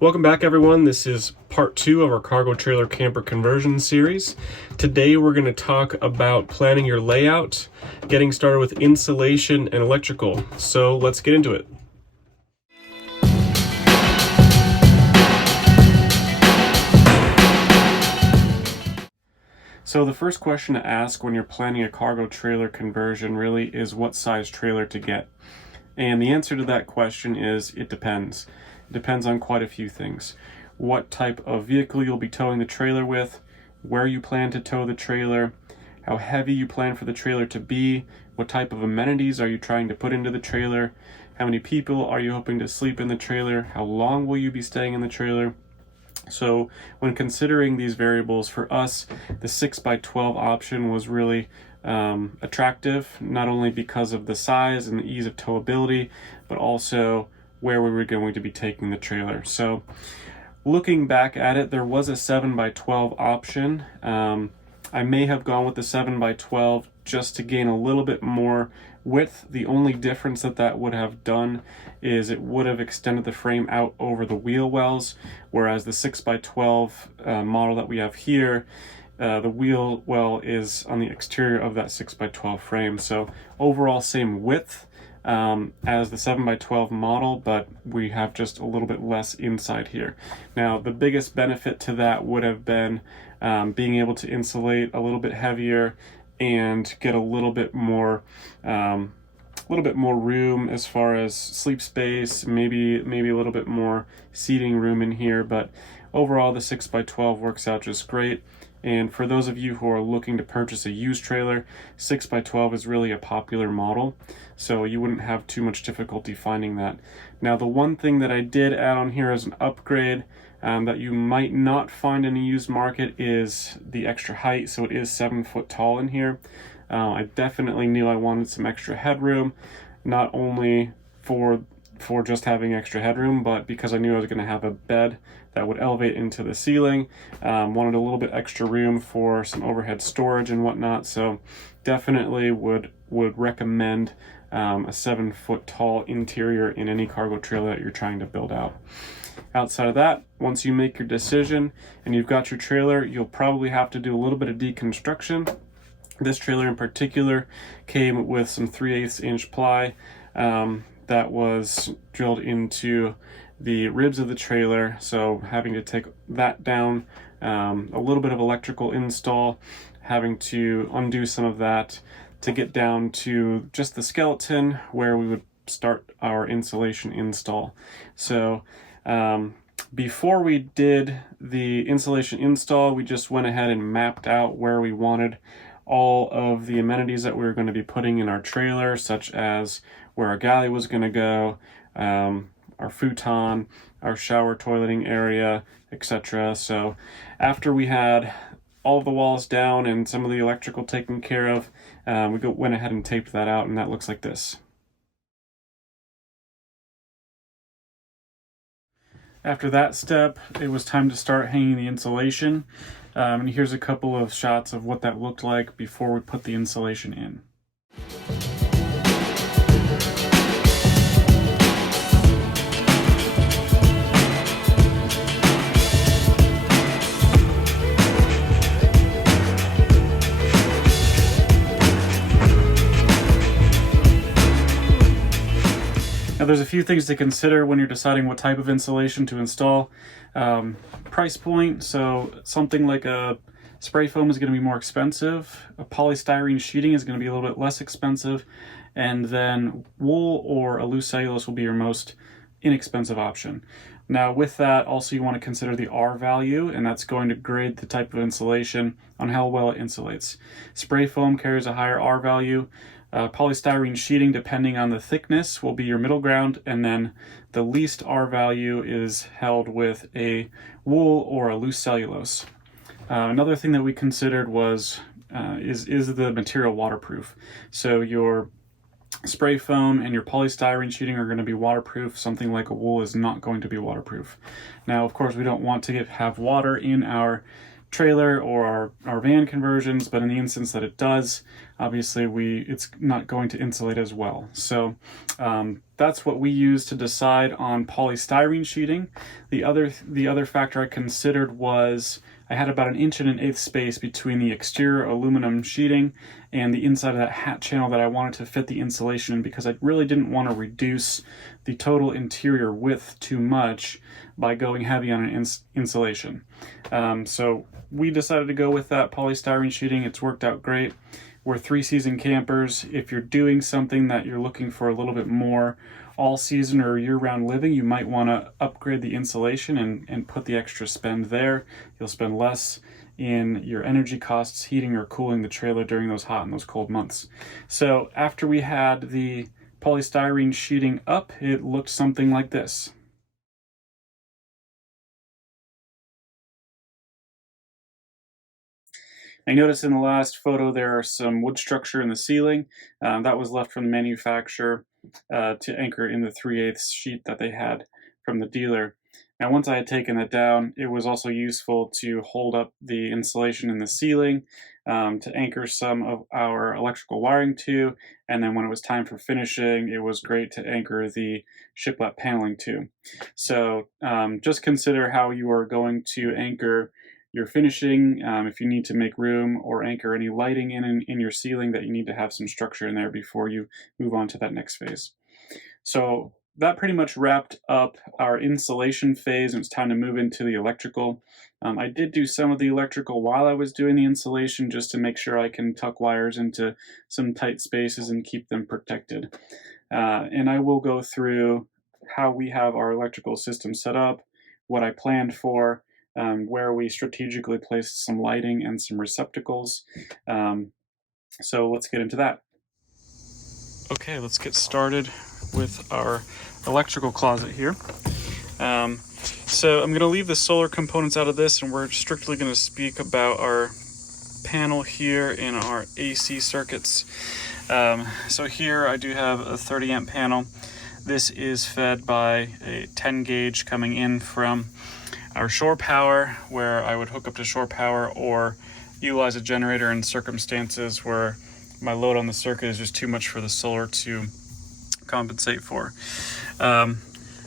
Welcome back, everyone. This is part 2 of our cargo trailer camper conversion series. Today we're going to talk about planning your layout, getting started with insulation and electrical. So let's get into it. So the first question to ask when you're planning a cargo trailer conversion really is what size trailer to get. And the answer to that question is it depends. It depends on quite a few things. What type of vehicle you'll be towing the trailer with, where you plan to tow the trailer, how heavy you plan for the trailer to be, what type of amenities are you trying to put into the trailer, how many people are you hoping to sleep in the trailer, how long will you be staying in the trailer. So when considering these variables, for us, the 6x12 option was really attractive, not only because of the size and the ease of towability, but also where we were going to be taking the trailer. So looking back at it, there was a 7x12 option. I may have gone with the 7x12 just to gain a little bit more width. The only difference that would have done is it would have extended the frame out over the wheel wells, whereas the 6x12 model that we have here, the wheel well is on the exterior of that 6x12 frame. So overall same width as the 7x12 model, but we have just a little bit less inside here. Now, the biggest benefit to that would have been being able to insulate a little bit heavier and get a little bit more room as far as sleep space, maybe a little bit more seating room in here. But overall, the 6x12 works out just great. And for those of you who are looking to purchase a used trailer, 6x12 is really a popular model, so you wouldn't have too much difficulty finding that. Now, the one thing that I did add on here as an upgrade that you might not find in a used market is the extra height. So it is 7 foot tall in here. I definitely knew I wanted some extra headroom, not only for just having extra headroom, but because I knew I was going to have a bed that would elevate into the ceiling. Wanted a little bit extra room for some overhead storage and whatnot. So definitely would recommend a 7 foot tall interior in any cargo trailer that you're trying to build out. Outside of that, once you make your decision and you've got your trailer, you'll probably have to do a little bit of deconstruction. This trailer in particular came with some 3/8 inch ply that was drilled into the ribs of the trailer, so having to take that down, a little bit of electrical install, having to undo some of that to get down to just the skeleton where we would start our insulation install. So before we did the insulation install, we just went ahead and mapped out where we wanted all of the amenities that we were going to be putting in our trailer, such as where our galley was going to go, our futon, our shower toileting area, etc. So after we had all of the walls down and some of the electrical taken care of, we went ahead and taped that out, and that looks like this. After that step, it was time to start hanging the insulation. And here's a couple of shots of what that looked like before we put the insulation in. Now, there's a few things to consider when you're deciding what type of insulation to install. Price point, so something like a spray foam is going to be more expensive. A polystyrene sheeting is going to be a little bit less expensive. And then wool or a loose cellulose will be your most inexpensive option. Now, with that, also you want to consider the R value, and that's going to grade the type of insulation on how well it insulates. Spray foam carries a higher R value. Polystyrene sheeting, depending on the thickness, will be your middle ground, and then the least R value is held with a wool or a loose cellulose. Another thing that we considered was is the material waterproof. So your spray foam and your polystyrene sheeting are going to be waterproof. Something like a wool is not going to be waterproof. Now, of course, we don't want to have water in our trailer or our van conversions, but in the instance that it does, obviously it's not going to insulate as well. So that's what we use to decide on polystyrene sheeting. The other factor I considered was I had about 1 1/8 space between the exterior aluminum sheeting and the inside of that hat channel that I wanted to fit the insulation in, because I really didn't want to reduce the total interior width too much by going heavy on an insulation. So we decided to go with that polystyrene sheeting. It's worked out great. We're 3-season campers. If you're doing something that you're looking for a little bit more all-season or year-round living, you might want to upgrade the insulation and put the extra spend there. You'll spend less in your energy costs heating or cooling the trailer during those hot and those cold months. So after we had the polystyrene sheeting up, it looked something like this. I noticed in the last photo there are some wood structure in the ceiling. That was left from the manufacturer to anchor in the 3/8 sheet that they had from the dealer. Now, once I had taken that down, it was also useful to hold up the insulation in the ceiling to anchor some of our electrical wiring to, and then when it was time for finishing, it was great to anchor the shiplap paneling to. So just consider how you are going to anchor your finishing, if you need to make room or anchor any lighting in your ceiling, that you need to have some structure in there before you move on to that next phase. So that pretty much wrapped up our insulation phase, and it's time to move into the electrical. I did do some of the electrical while I was doing the insulation, just to make sure I can tuck wires into some tight spaces and keep them protected. And I will go through how we have our electrical system set up, what I planned for, where we strategically placed some lighting and some receptacles. So let's get into that. Okay, let's get started with our electrical closet here. So I'm going to leave the solar components out of this, and we're strictly going to speak about our panel here in our AC circuits. So here I do have a 30 amp panel. This is fed by a 10 gauge coming in from our shore power, where I would hook up to shore power or utilize a generator in circumstances where my load on the circuit is just too much for the solar to compensate for.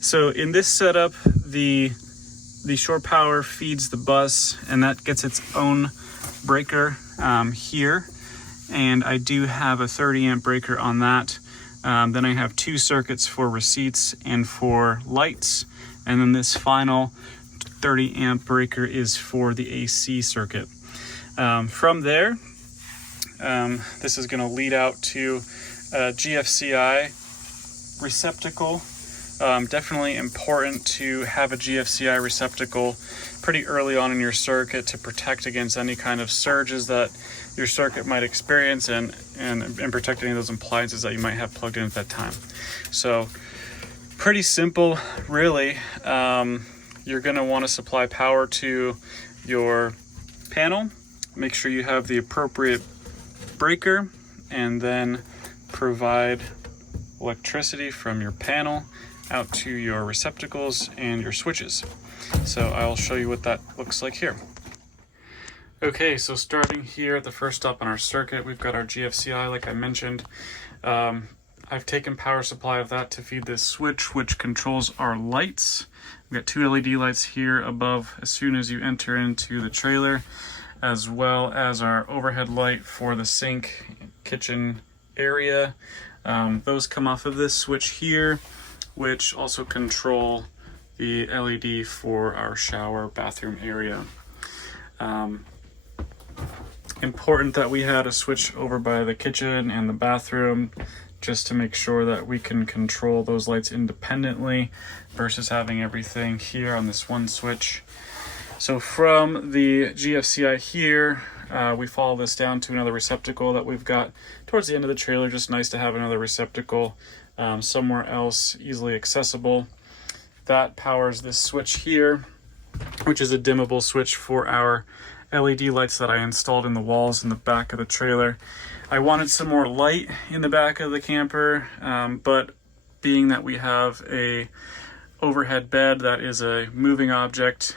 So in this setup, the shore power feeds the bus, and that gets its own breaker here, and I do have a 30 amp breaker on that. Then I have 2 circuits for receipts and for lights, and then this final 30 amp breaker is for the AC circuit. From there, this is going to lead out to a GFCI receptacle. Definitely important to have a GFCI receptacle pretty early on in your circuit to protect against any kind of surges that your circuit might experience, and protect any of those appliances that you might have plugged in at that time. So pretty simple, really. You're going to want to supply power to your panel. Make sure you have the appropriate breaker, and then provide electricity from your panel out to your receptacles and your switches. So I'll show you what that looks like here. Okay, so starting here at the first stop on our circuit, we've got our GFCI, like I mentioned. I've taken power supply of that to feed this switch, which controls our lights. We've got 2 LED lights here above as soon as you enter into the trailer, as well as our overhead light for the sink kitchen area. Those come off of this switch here, which also control the LED for our shower bathroom area. Important that we had a switch over by the kitchen and the bathroom, just to make sure that we can control those lights independently versus having everything here on this one switch. So from the GFCI here, we follow this down to another receptacle that we've got towards the end of the trailer. Just nice to have another receptacle somewhere else easily accessible. That powers this switch here, which is a dimmable switch for our LED lights that I installed in the walls in the back of the trailer. I wanted some more light in the back of the camper, but being that we have a overhead bed that is a moving object,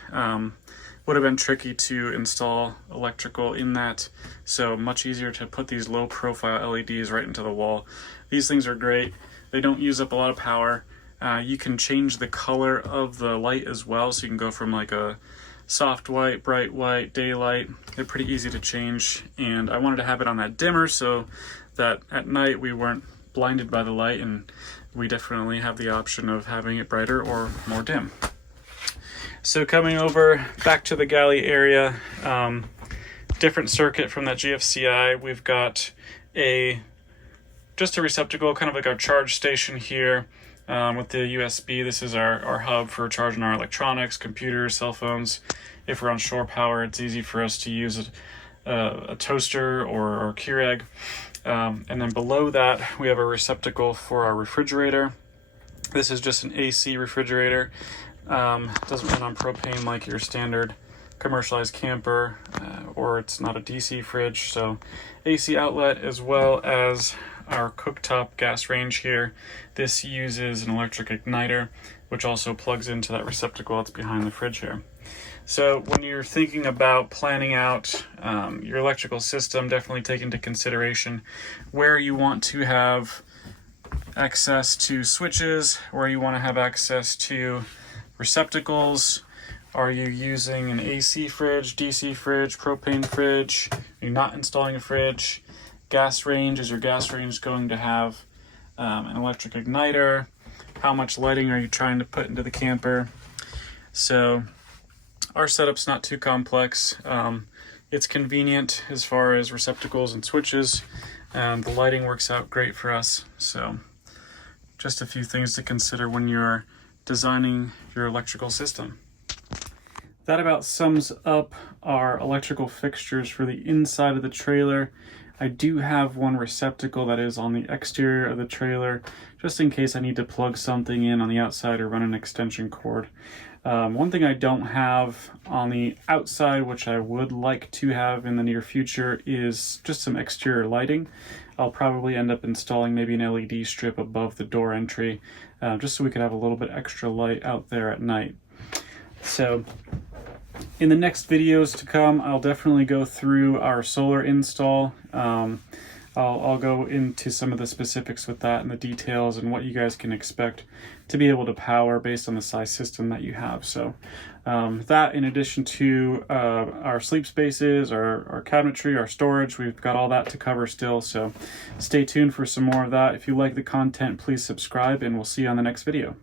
would have been tricky to install electrical in that, so much easier to put these low profile LEDs right into the wall. These things are great. They don't use up a lot of power. You can change the color of the light as well, so you can go from like a soft white, bright white, daylight. They're pretty easy to change, and I wanted to have it on that dimmer so that at night we weren't blinded by the light, and we definitely have the option of having it brighter or more dim. So coming over back to the galley area, different circuit from that GFCI. We've got just a receptacle, kind of like our charge station here with the USB. This is our hub for charging our electronics, computers, cell phones. If we're on shore power, it's easy for us to use a toaster or Keurig. And then below that, we have a receptacle for our refrigerator. This is just an AC refrigerator. Doesn't run on propane like your standard commercialized camper, or it's not a DC fridge. So AC outlet, as well as our cooktop gas range here. This uses an electric igniter, which also plugs into that receptacle that's behind the fridge here. So when you're thinking about planning out your electrical system, definitely take into consideration where you want to have access to switches, where you want to have access to receptacles. Are you using an AC fridge, DC fridge, propane fridge? Are you not installing a fridge? Gas range, is your gas range going to have an electric igniter? How much lighting are you trying to put into the camper? So our setup's not too complex. It's convenient as far as receptacles and switches. The lighting works out great for us. So just a few things to consider when you're designing your electrical system. That about sums up our electrical fixtures for the inside of the trailer. I do have one receptacle that is on the exterior of the trailer, just in case I need to plug something in on the outside or run an extension cord. One thing I don't have on the outside, which I would like to have in the near future, is just some exterior lighting. I'll probably end up installing maybe an LED strip above the door entry, just so we could have a little bit extra light out there at night. So in the next videos to come, I'll definitely go through our solar install. I'll go into some of the specifics with that and the details and what you guys can expect to be able to power based on the size system that you have. So that, in addition to our sleep spaces, our cabinetry, our storage, we've got all that to cover still. So stay tuned for some more of that. If you like the content, please subscribe, and we'll see you on the next video.